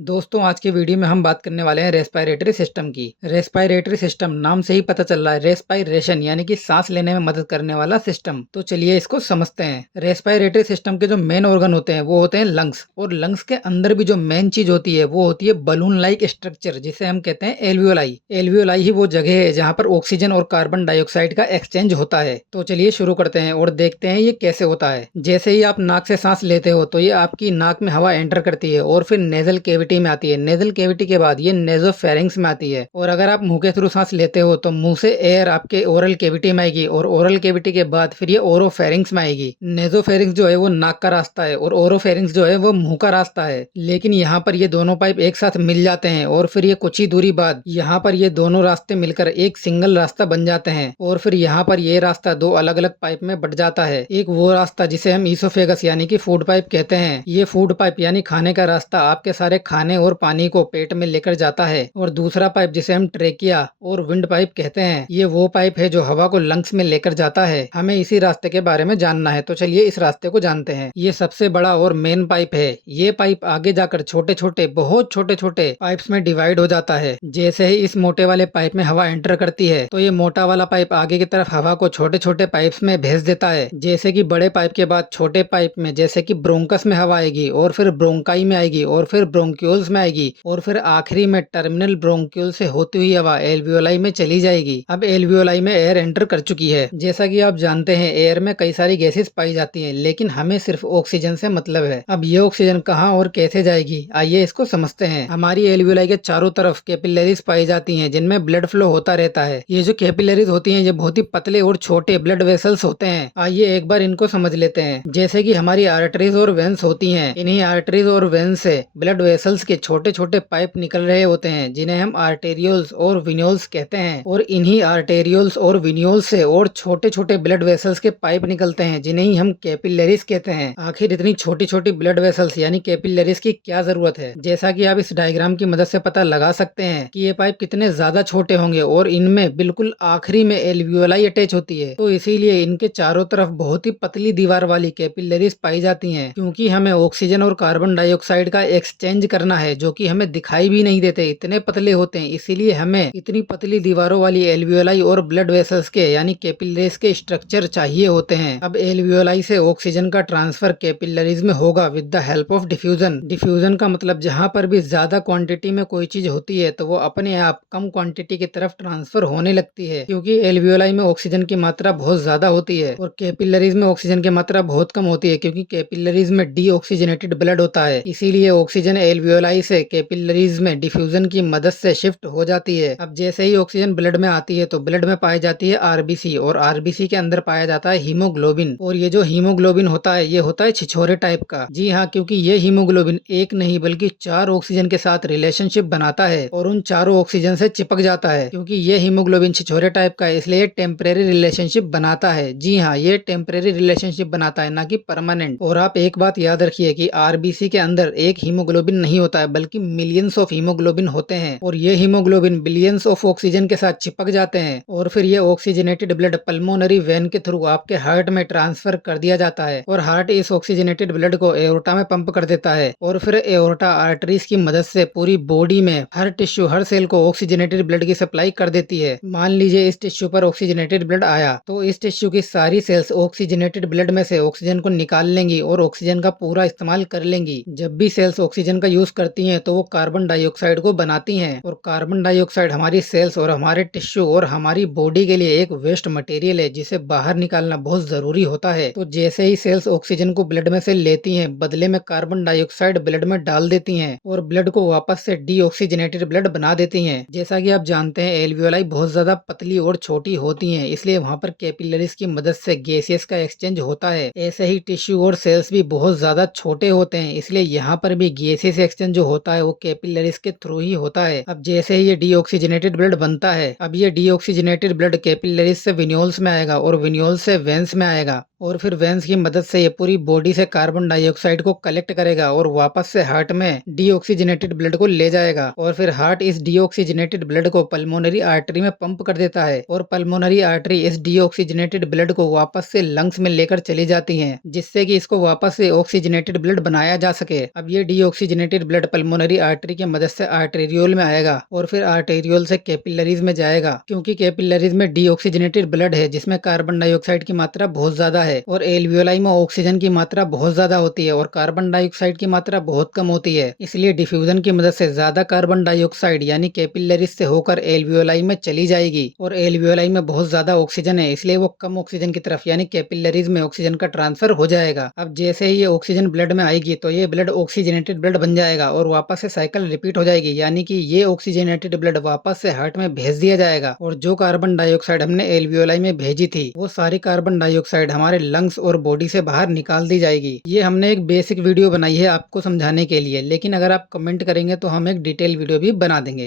दोस्तों आज की वीडियो में हम बात करने वाले हैं रेस्पिरेटरी सिस्टम की। रेस्पिरेटरी सिस्टम नाम से ही पता चल रहा है, रेस्पिरेशन यानी कि सांस लेने में मदद करने वाला सिस्टम। तो चलिए इसको समझते हैं। रेस्पिरेटरी सिस्टम के जो मेन ऑर्गन होते हैं वो होते हैं लंग्स, और लंग्स के अंदर भी जो मेन चीज होती है वो होती है बलून लाइक स्ट्रक्चर, जिसे हम कहते हैं एल्वियोलाई। एल्वियोलाई ही वो जगह है जहाँ पर ऑक्सीजन और कार्बन डाइऑक्साइड का एक्सचेंज होता है। तो चलिए शुरू करते हैं और देखते हैं ये कैसे होता है। जैसे ही आप नाक से सांस लेते हो तो ये आपकी नाक में हवा एंटर करती है और फिर नेजल केविटी में आती है। नेजल केविटी के बाद ये नेजोफेरिंक्स में आती है, और अगर आप मुंह के थ्रू सांस लेते हो तो मुंह से एयर आपके ओरल केविटी में आएगी, और ओरल केविटी के बाद फिर ये ओरोफेरिंक्स में आएगी। नेजोफेरिंक्स जो है वो नाक का रास्ता है और ओरोफेरिंक्स जो है वो मुंह का रास्ता है। लेकिन यहाँ पर ये दोनों पाइप एक साथ मिल जाते हैं और फिर ये कुछ ही दूरी बाद यहाँ पर ये दोनों रास्ते मिलकर एक सिंगल रास्ता बन जाते हैं, और फिर यहाँ पर ये रास्ता दो अलग अलग पाइप में बट जाता है। एक वो रास्ता जिसे हम ईसोफेगस यानी कि फूड पाइप कहते हैं। ये फूड पाइप यानी खाने का रास्ता आपके सारे खाने और पानी को पेट में लेकर जाता है। और दूसरा पाइप जिसे हम ट्रेकिया और विंड पाइप कहते हैं, ये वो पाइप है जो हवा को लंग्स में लेकर जाता है। हमें इसी रास्ते के बारे में जानना है, तो चलिए इस रास्ते को जानते हैं। ये सबसे बड़ा और मेन पाइप है। ये पाइप आगे जाकर छोटे छोटे, बहुत छोटे छोटे पाइप्स में डिवाइड हो जाता है। जैसे ही इस मोटे वाले पाइप में हवा एंटर करती है तो ये मोटा वाला पाइप आगे की तरफ हवा को छोटे छोटे पाइप्स में भेज देता है। जैसे कि बड़े पाइप के बाद छोटे पाइप में, जैसे कि ब्रोंकस में हवा आएगी, और फिर ब्रोंकाई में आएगी, और फिर ब्रोंक्यूल्स में आएगी, और फिर आखिरी में टर्मिनल ब्रोंक्यूल से होती हुई हवा एल्वियोलाई में चली जाएगी। अब एल्वियोलाई में एयर एंटर कर चुकी है। जैसा कि आप जानते हैं एयर में कई सारी गैसेस पाई जाती हैं, लेकिन हमें सिर्फ ऑक्सीजन से मतलब है। अब ये ऑक्सीजन कहाँ और कैसे जाएगी, आइए इसको समझते हैं। हमारी एल्वियोलाई के चारों तरफ कैपिलरीज पाई जाती हैं जिनमें ब्लड फ्लो होता रहता है। ये जो कैपिलरीज होती हैं ये बहुत ही पतले और छोटे ब्लड वेसल्स होते हैं। आइए एक बार इनको समझ लेते हैं। जैसे कि हमारी आर्टरीज और वेन्स होती हैं, इन्हीं आर्टरीज और वेन्स से ब्लड वेसल्स के छोटे छोटे पाइप निकल रहे होते हैं जिन्हें हम आर्टेरियोल्स और विन्योल्स कहते हैं। और इन्हीं आर्टेरियोल्स और विन्योल्स से और छोटे छोटे ब्लड वेसल्स के पाइप निकलते हैं जिन्हें ही हम कैपिलरीज कहते हैं। आखिर इतनी छोटी छोटी ब्लड वेसल्स यानी कैपिलरीज की क्या जरूरत है? जैसा कि आप इस डायग्राम की मदद से पता लगा सकते हैं कि ये पाइप कितने ज्यादा छोटे होंगे, और इनमें बिल्कुल आखिरी में एल्वियोलाई अटैच होती है। तो इसीलिए इनके चारों तरफ बहुत ही पतली दीवार वाली कैपिलरीज पाई जाती हैं, क्योंकि हमें ऑक्सीजन और कार्बन डाइऑक्साइड का एक्सचेंज करना है जो कि हमें दिखाई भी नहीं देते, इतने पतले होते हैं। इसीलिए हमें इतनी पतली दीवारों वाली एल्वियोलाई और ब्लड वेसल्स के यानी कैपिलरीज के स्ट्रक्चर चाहिए होते हैं। अब एल्वियोलाई से ऑक्सीजन का ट्रांसफर कैपिलरीज में होगा with the help of diffusion. Diffusion का मतलब जहां पर भी ज्यादा क्वांटिटी में कोई चीज होती है तो वो अपने आप कम क्वांटिटी की तरफ ट्रांसफर होने लगती है, क्योंकि एल्वियोलाई में ऑक्सीजन की मात्रा बहुत ज्यादा होती है और कैपिलरीज में ऑक्सीजन की मात्रा बहुत कम होती है, क्योंकि कैपिलरीज में डीऑक्सीजनेटेड ब्लड होता है। इसीलिए ऑक्सीजन एल्वियोलाई से कैपिलरीज में डिफ्यूजन की मदद से शिफ्ट हो जाती है। अब जैसे ही ऑक्सीजन ब्लड में आती है तो ब्लड में पाई जाती है आरबीसी, और आरबीसी के अंदर पाया जाता है हीमोग्लोबिन। और ये जो हीमोग्लोबिन होता है ये होता है छिछोरे टाइप का। जी हाँ, क्योंकि ये हीमोग्लोबिन एक नहीं बल्कि 4 ऑक्सीजन के साथ रिलेशनशिप बनाता है और उन चारों ऑक्सीजन से चिपक जाता है। क्योंकि ये हीमोग्लोबिन छिछोरे टाइप का है इसलिए टेम्परेरी रिलेशनशिप बनाता है। जी हाँ, ये टेम्परेरी रिलेशनशिप बनाता है, ना कि परमानेंट। और आप एक बात याद रखिए कि आरबीसी के अंदर एक हीमोग्लोबिन नहीं होता है बल्कि मिलियंस ऑफ हीमोग्लोबिन होते हैं, और ये हीमोग्लोबिन बिलियंस ऑफ ऑक्सीजन के साथ चिपक जाते हैं, और फिर ये ऑक्सीजनेटेड ब्लड पल्मोनरी वेन के थ्रू आपके हार्ट में ट्रांसफर कर दिया जाता है, और हार्ट इस ऑक्सीजनेटेड ब्लड को एओर्टा में पंप कर देता है, और फिर एओर्टा आर्टरीज की मदद से पूरी बॉडी में हर टिश्यू हर सेल को ऑक्सीजनेटेड ब्लड की सप्लाई कर देती है। मान लीजिए इस टिश्यू पर ऑक्सीजनेटेड ब्लड आया तो इस टिश्यू की सारी सेल्स ऑक्सीजनेटेड ब्लड में से ऑक्सीजन को निकाल लेंगी और ऑक्सीजन का पूरा इस्तेमाल कर लेंगी। जब भी सेल्स ऑक्सीजन का यूज करती हैं तो वो कार्बन डाइऑक्साइड को बनाती हैं, और कार्बन डाइऑक्साइड हमारी सेल्स और हमारे टिश्यू और हमारी बॉडी के लिए एक वेस्ट मटेरियल है जिसे बाहर निकालना बहुत जरूरी होता है। तो जैसे ही सेल्स ऑक्सीजन को ब्लड में से लेती हैं, बदले में कार्बन डाइऑक्साइड ब्लड में डाल देती हैं और ब्लड को वापस से डीऑक्सीजनेटेड ब्लड बना देती हैं। जैसा कि आप जानते हैं एल्वियोलाई बहुत ज्यादा पतली और छोटी होती हैं, इसलिए वहाँ पर कैपिलरीज की मदद से गैसेस का एक्सचेंज होता है। ऐसे ही टिश्यू और सेल्स भी बहुत ज्यादा छोटे होते हैं, इसलिए यहाँ पर भी गैसेस एक्सचेंज जो होता है वो कैपिलरीज के थ्रू ही होता है। अब जैसे ही ये डीऑक्सीजनेटेड ब्लड बनता है, अब ये डीऑक्सीजनेटेड ब्लड कैपिलरीज से विन्योल्स में आएगा और विन्योल्स से वेन्स में आएगा, और फिर वेंस की मदद से ये पूरी बॉडी से कार्बन डाइऑक्साइड को कलेक्ट करेगा और वापस से हार्ट में डीऑक्सीजनेटेड ब्लड को ले जाएगा और फिर हार्ट इस डीऑक्सीजनेटेड ब्लड को पल्मोनरी आर्टरी में पंप कर देता है और पल्मोनरी आर्टरी इस डीऑक्सीजनेटेड ब्लड को वापस से लंग्स में लेकर चली जाती है, जिससे कि इसको वापस से ऑक्सीजनेटेड ब्लड बनाया जा सके। अब ये डीऑक्सीजनेटेड ब्लड पल्मोनरी आर्टरी की मदद से आर्टेरियोल में आएगा और फिर आर्टेरियोल से कैपिलरीज में जाएगा, क्योंकि कैपिलरीज में डीऑक्सीजनेटेड ब्लड है जिसमें कार्बन डाइऑक्साइड की मात्रा बहुत ज्यादा है और एल्वियोलाई में ऑक्सीजन की मात्रा बहुत ज्यादा होती है और कार्बन डाइऑक्साइड की मात्रा बहुत कम होती है। इसलिए डिफ्यूजन की मदद से ज्यादा कार्बन डाइऑक्साइड यानी कैपिलरीज से होकर एल्वियोलाई में चली जाएगी और एल्वियोलाई में बहुत ज्यादा ऑक्सीजन है, इसलिए वो कम ऑक्सीजन की तरफ यानी कैपिलरीज में ऑक्सीजन का ट्रांसफर हो जाएगा। अब जैसे ही ये ऑक्सीजन ब्लड में आएगी तो ये ब्लड ऑक्सीजनेटेड ब्लड बन जाएगा और वापस से साइकिल रिपीट हो जाएगी, यानी कि ये ऑक्सीजनेटेड ब्लड वापस से हार्ट में भेज दिया जाएगा और जो कार्बन डाइऑक्साइड हमने एल्वियोलाई में भेजी थी वो सारी कार्बन डाइऑक्साइड हमारे लंग्स और बॉडी से बाहर निकाल दी जाएगी। ये हमने एक बेसिक वीडियो बनाई है आपको समझाने के लिए, लेकिन अगर आप कमेंट करेंगे तो हम एक डिटेल वीडियो भी बना देंगे।